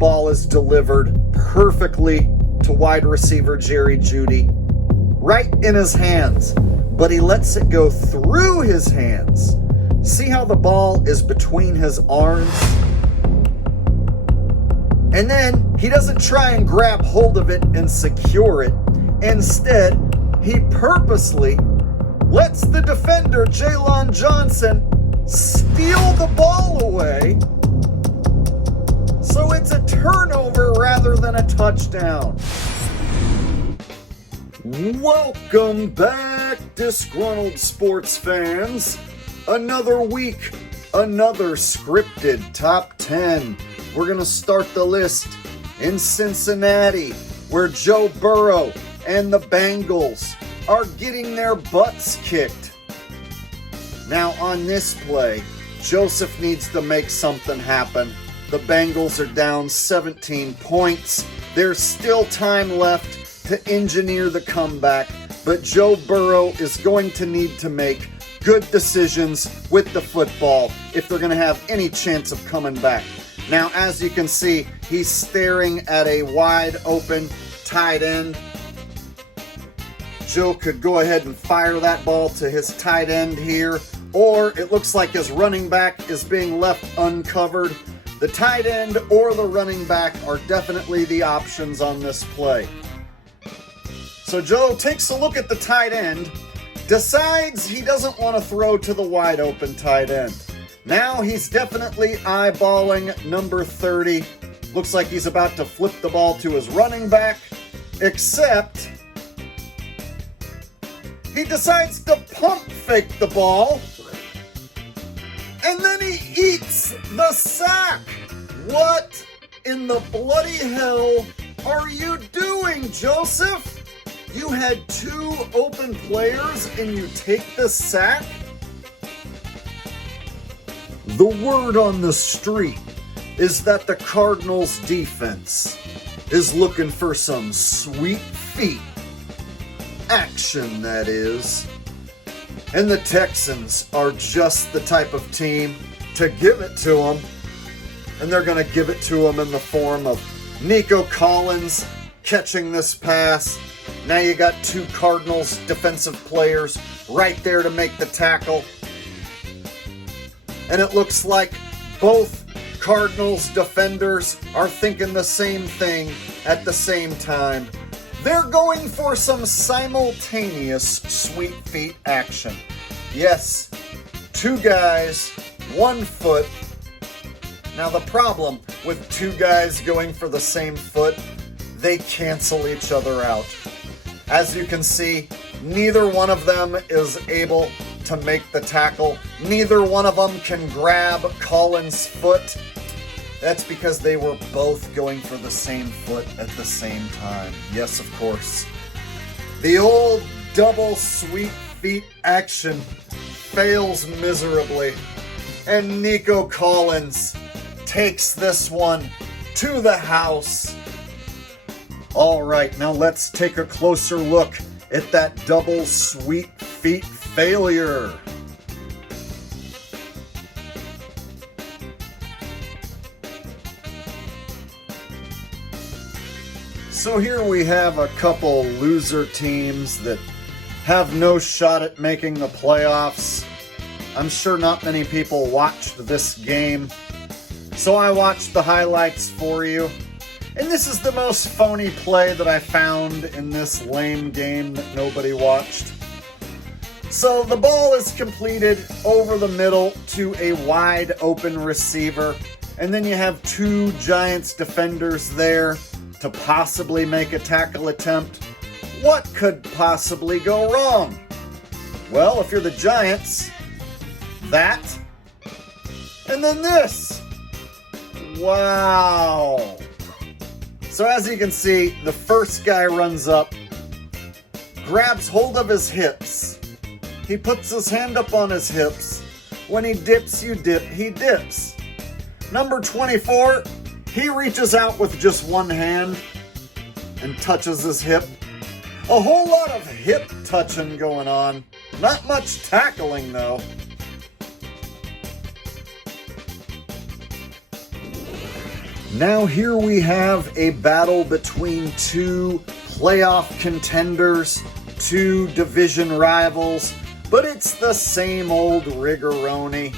ball is delivered perfectly to wide receiver Jerry Jeudy, right in his hands, but he lets it go through his hands. See how the ball is between his arms? And then he doesn't try and grab hold of it and secure it. Instead, he purposely lets the defender, Jaylon Johnson, steal the ball away. So it's a turnover rather than a touchdown. Welcome back, disgruntled sports fans. Another week, another scripted top 10. We're going to start the list in Cincinnati, where Joe Burrow and the Bengals are getting their butts kicked. Now on this play, Joseph needs to make something happen. The Bengals are down 17 points. There's still time left to engineer the comeback, but Joe Burrow is going to need to make good decisions with the football if they're going to have any chance of coming back. Now, as you can see, he's staring at a wide open tight end. Joe could go ahead and fire that ball to his tight end here, or it looks like his running back is being left uncovered. The tight end or the running back are definitely the options on this play. So Joe takes a look at the tight end, decides he doesn't want to throw to the wide open tight end. Now he's definitely eyeballing number 30. Looks like he's about to flip the ball to his running back, except he decides to pump fake the ball, and then he eats the sack. What in the bloody hell are you doing, Joseph? You had two open players and you take the sack? The word on the street is that the Cardinals defense is looking for some sweet feet action, that is. And the Texans are just the type of team to give it to them. And they're going to give it to them in the form of Nico Collins catching this pass. Now you got two Cardinals defensive players right there to make the tackle. And it looks like both Cardinals defenders are thinking the same thing at the same time. They're going for some simultaneous sweet feet action. Yes, two guys, 1 foot. Now the problem with two guys going for the same foot, they cancel each other out. As you can see, neither one of them is able to make the tackle. Neither one of them can grab Collins' foot. That's because they were both going for the same foot at the same time. Yes, of course. The old double sweet feet action fails miserably. And Nico Collins takes this one to the house. All right, now let's take a closer look at that double sweet feet failure. So here we have a couple loser teams that have no shot at making the playoffs. I'm sure not many people watched this game, so I watched the highlights for you. And this is the most phony play that I found in this lame game that nobody watched. So the ball is completed over the middle to a wide open receiver, and then you have two Giants defenders there to possibly make a tackle attempt. What could possibly go wrong? Well, if you're the Giants, that, and then this. Wow. So as you can see, the first guy runs up, grabs hold of his hips. He puts his hand up on his hips. When he dips, you dip, he dips. Number 24, he reaches out with just one hand and touches his hip. A whole lot of hip touching going on. Not much tackling though. Now here we have a battle between two playoff contenders, two division rivals, but it's the same old rigoroni.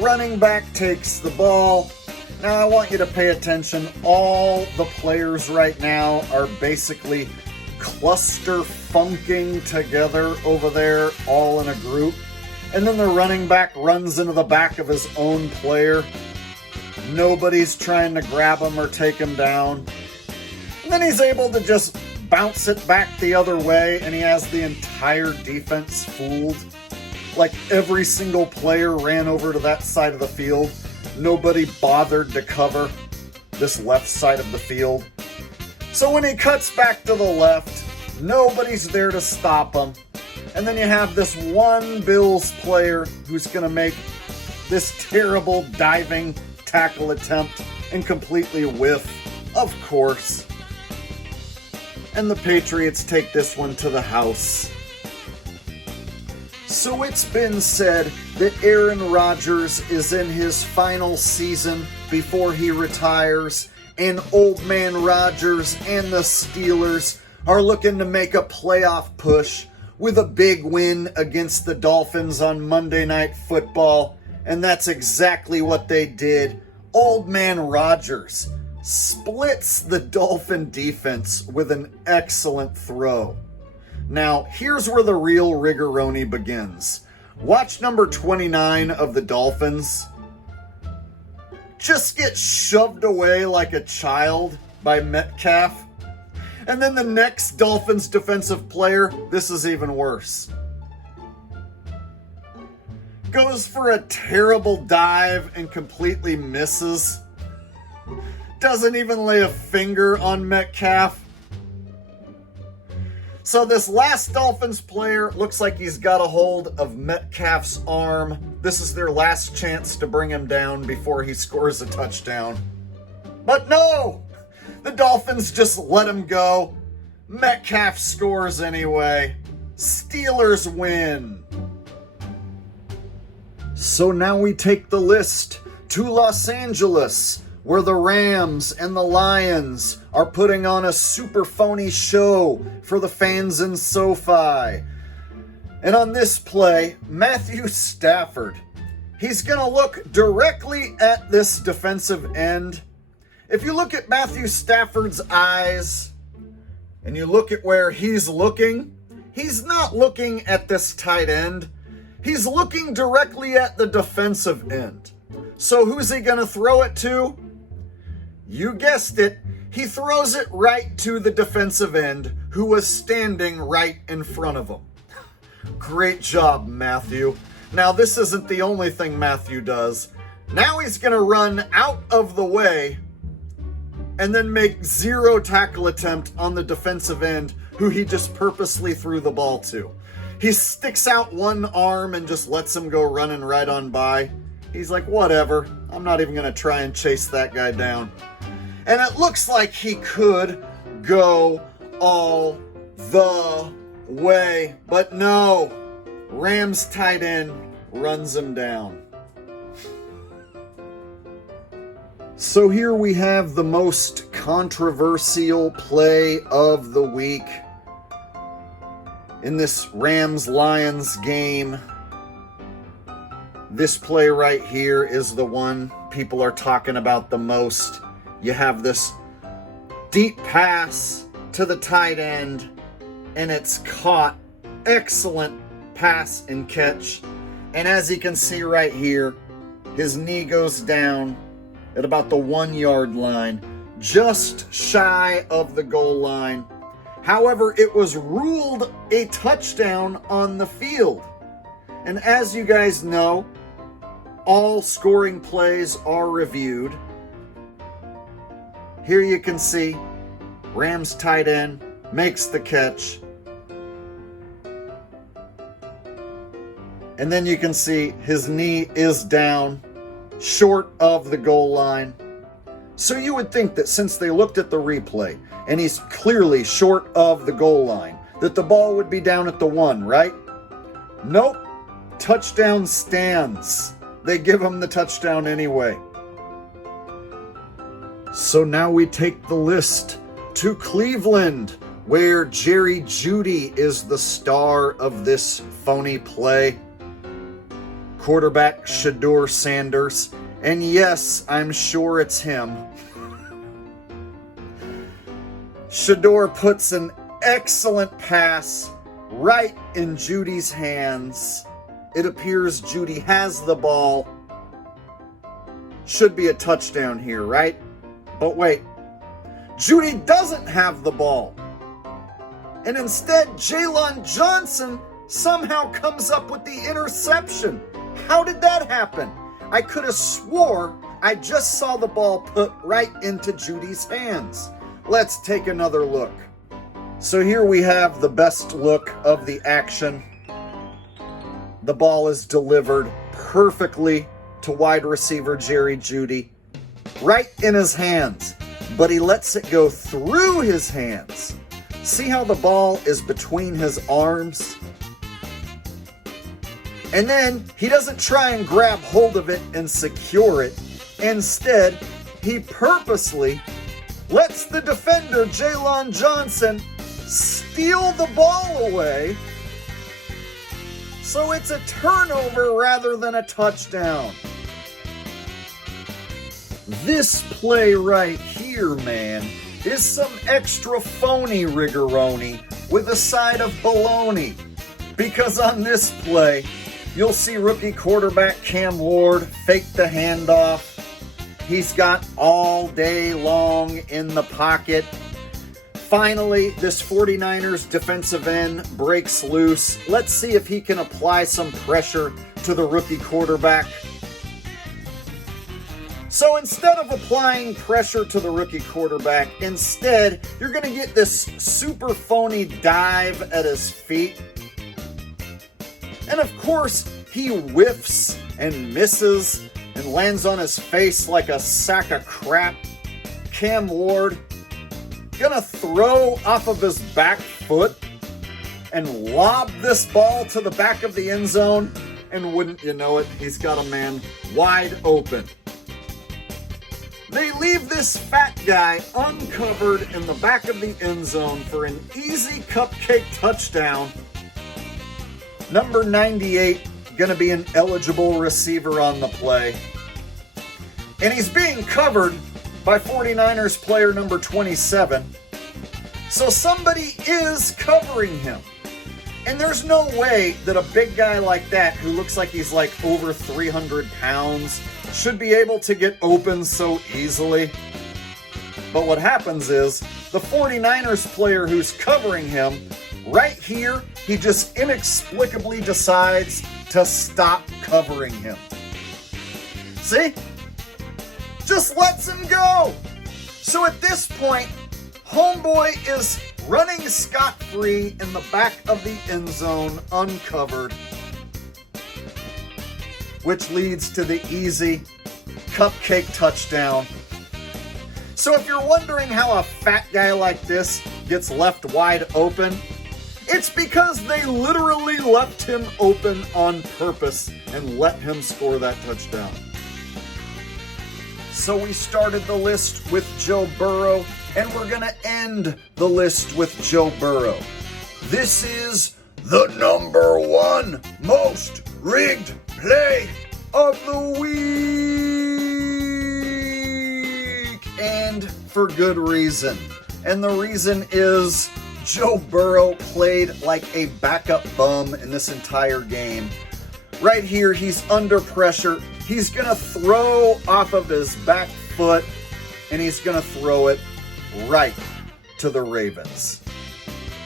Running back takes the ball. Now I want you to pay attention. All the players right now are basically cluster funking together over there, all in a group. And then the running back runs into the back of his own player. Nobody's trying to grab him or take him down. And then he's able to just bounce it back the other way, and he has the entire defense fooled. Like every single player ran over to that side of the field. Nobody bothered to cover this left side of the field. So when he cuts back to the left, nobody's there to stop him. And then you have this one Bills player who's going to make this terrible diving tackle attempt and completely whiff, of course. And the Patriots take this one to the house. So it's been said that Aaron Rodgers is in his final season before he retires, and Old Man Rodgers and the Steelers are looking to make a playoff push with a big win against the Dolphins on Monday Night Football, and that's exactly what they did. Old Man Rodgers splits the Dolphin defense with an excellent throw. Now, here's where the real rigoroni begins. Watch number 29 of the Dolphins just get shoved away like a child by Metcalf. And then the next Dolphins defensive player, this is even worse, goes for a terrible dive and completely misses. Doesn't even lay a finger on Metcalf. So this last Dolphins player looks like he's got a hold of Metcalf's arm. This is their last chance to bring him down before he scores a touchdown. But no! The Dolphins just let him go. Metcalf scores anyway. Steelers win. So now we take the list to Los Angeles, where the Rams and the Lions are putting on a super phony show for the fans in SoFi. And on this play, Matthew Stafford, he's going to look directly at this defensive end. If you look at Matthew Stafford's eyes and you look at where he's looking, he's not looking at this tight end. He's looking directly at the defensive end. So who's he going to throw it to? You guessed it. He throws it right to the defensive end who was standing right in front of him. Great job, Matthew. Now, this isn't the only thing Matthew does. Now he's going to run out of the way and then make zero tackle attempt on the defensive end who he just purposely threw the ball to. He sticks out one arm and just lets him go running right on by. He's like, whatever, I'm not even going to try and chase that guy down. And it looks like he could go all the way, but no. Rams tight end runs him down. So here we have the most controversial play of the week in this Rams-Lions game. This play right here is the one people are talking about the most. You have this deep pass to the tight end, and it's caught. Excellent pass and catch. And as you can see right here, his knee goes down at about the 1 yard line, just shy of the goal line. However, it was ruled a touchdown on the field. And as you guys know, all scoring plays are reviewed. Here you can see Rams tight end makes the catch. And then you can see his knee is down, short of the goal line. So you would think that since they looked at the replay and he's clearly short of the goal line, that the ball would be down at the 1, right? Nope. Touchdown stands. They give him the touchdown anyway. So now we take the list to Cleveland, where Jerry Jeudy is the star of this phony play. Quarterback Shedeur Sanders, and yes, I'm sure it's him. Shedeur puts an excellent pass right in Jeudy's hands. It appears Jeudy has the ball. Should be a touchdown here, right? But wait, Jeudy doesn't have the ball. And instead, Jaylon Johnson somehow comes up with the interception. How did that happen? I could have swore I just saw the ball put right into Jeudy's hands. Let's take another look. So here we have the best look of the action. The ball is delivered perfectly to wide receiver Jerry Jeudy, right in his hands, but he lets it go through his hands. See how the ball is between his arms? And then he doesn't try and grab hold of it and secure it. Instead, he purposely lets the defender, Jaylon Johnson, steal the ball away. So it's a turnover rather than a touchdown. This play right here, man, is some extra phony rigoroni with a side of baloney. Because on this play, you'll see rookie quarterback Cam Ward fake the handoff. He's got all day long in the pocket. Finally, this 49ers defensive end breaks loose. Let's see if he can apply some pressure to the rookie quarterback. So instead of applying pressure to the rookie quarterback, instead, you're going to get this super phony dive at his feet. And of course, he whiffs and misses and lands on his face like a sack of crap. Cam Ward gonna throw off of his back foot and lob this ball to the back of the end zone, and wouldn't you know it, he's got a man wide open. They leave this fat guy uncovered in the back of the end zone for an easy cupcake touchdown. Number 98 going to be an eligible receiver on the play. And he's being covered by 49ers player number 27. So somebody is covering him. And there's no way that a big guy like that, who looks like he's like over 300 pounds, should be able to get open so easily. But what happens is, the 49ers player who's covering him, right here, he just inexplicably decides to stop covering him. See? Just lets him go. So at this point, homeboy is running scot-free in the back of the end zone, uncovered, which leads to the easy cupcake touchdown. So if you're wondering how a fat guy like this gets left wide open, it's because they literally left him open on purpose and let him score that touchdown. So we started the list with Joe Burrow, and we're going to end the list with Joe Burrow. This is the number one most rigged play of the week. And for good reason. And the reason is Joe Burrow played like a backup bum in this entire game. Right here, he's under pressure. He's going to throw off of his back foot, and he's going to throw it right to the Ravens.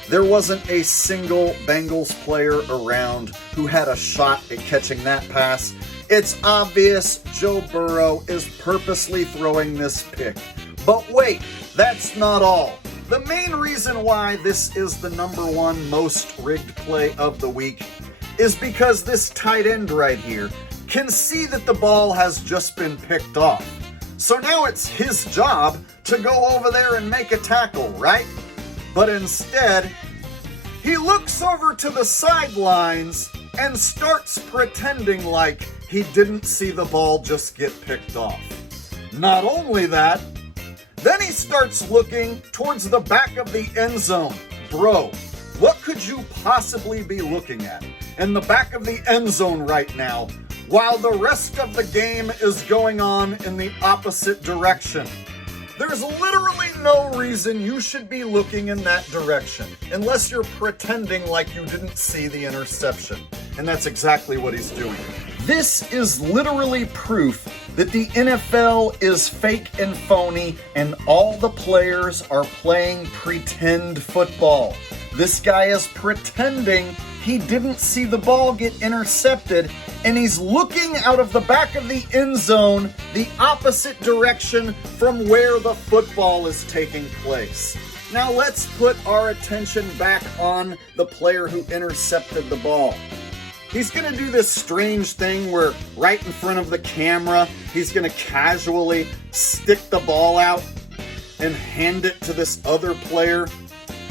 There wasn't a single Bengals player around who had a shot at catching that pass. It's obvious Joe Burrow is purposely throwing this pick. But wait, that's not all. The main reason why this is the number one most rigged play of the week is because this tight end right here can see that the ball has just been picked off. So now it's his job to go over there and make a tackle, right? But instead, he looks over to the sidelines and starts pretending like he didn't see the ball just get picked off. Not only that, starts looking towards the back of the end zone. Bro, what could you possibly be looking at in the back of the end zone right now while the rest of the game is going on in the opposite direction? There's literally no reason you should be looking in that direction unless you're pretending like you didn't see the interception. And that's exactly what he's doing. This is literally proof that the NFL is fake and phony and all the players are playing pretend football. This guy is pretending he didn't see the ball get intercepted, and he's looking out of the back of the end zone the opposite direction from where the football is taking place. Now let's put our attention back on the player who intercepted the ball. He's going to do this strange thing where right in front of the camera, he's going to casually stick the ball out and hand it to this other player.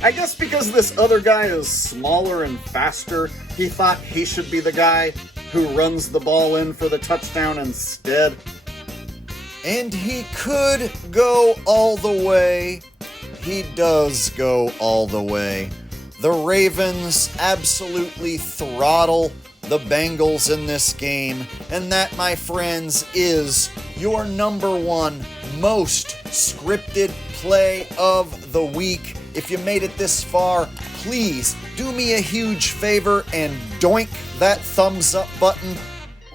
I guess because this other guy is smaller and faster, he thought he should be the guy who runs the ball in for the touchdown instead. And he could go all the way. He does go all the way. The Ravens absolutely throttle the Bengals in this game, and that, my friends, is your number one most scripted play of the week. If you made it this far, please do me a huge favor and doink that thumbs up button.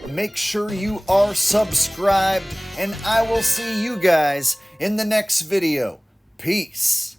Make sure you are subscribed, and I will see you guys in the next video. Peace.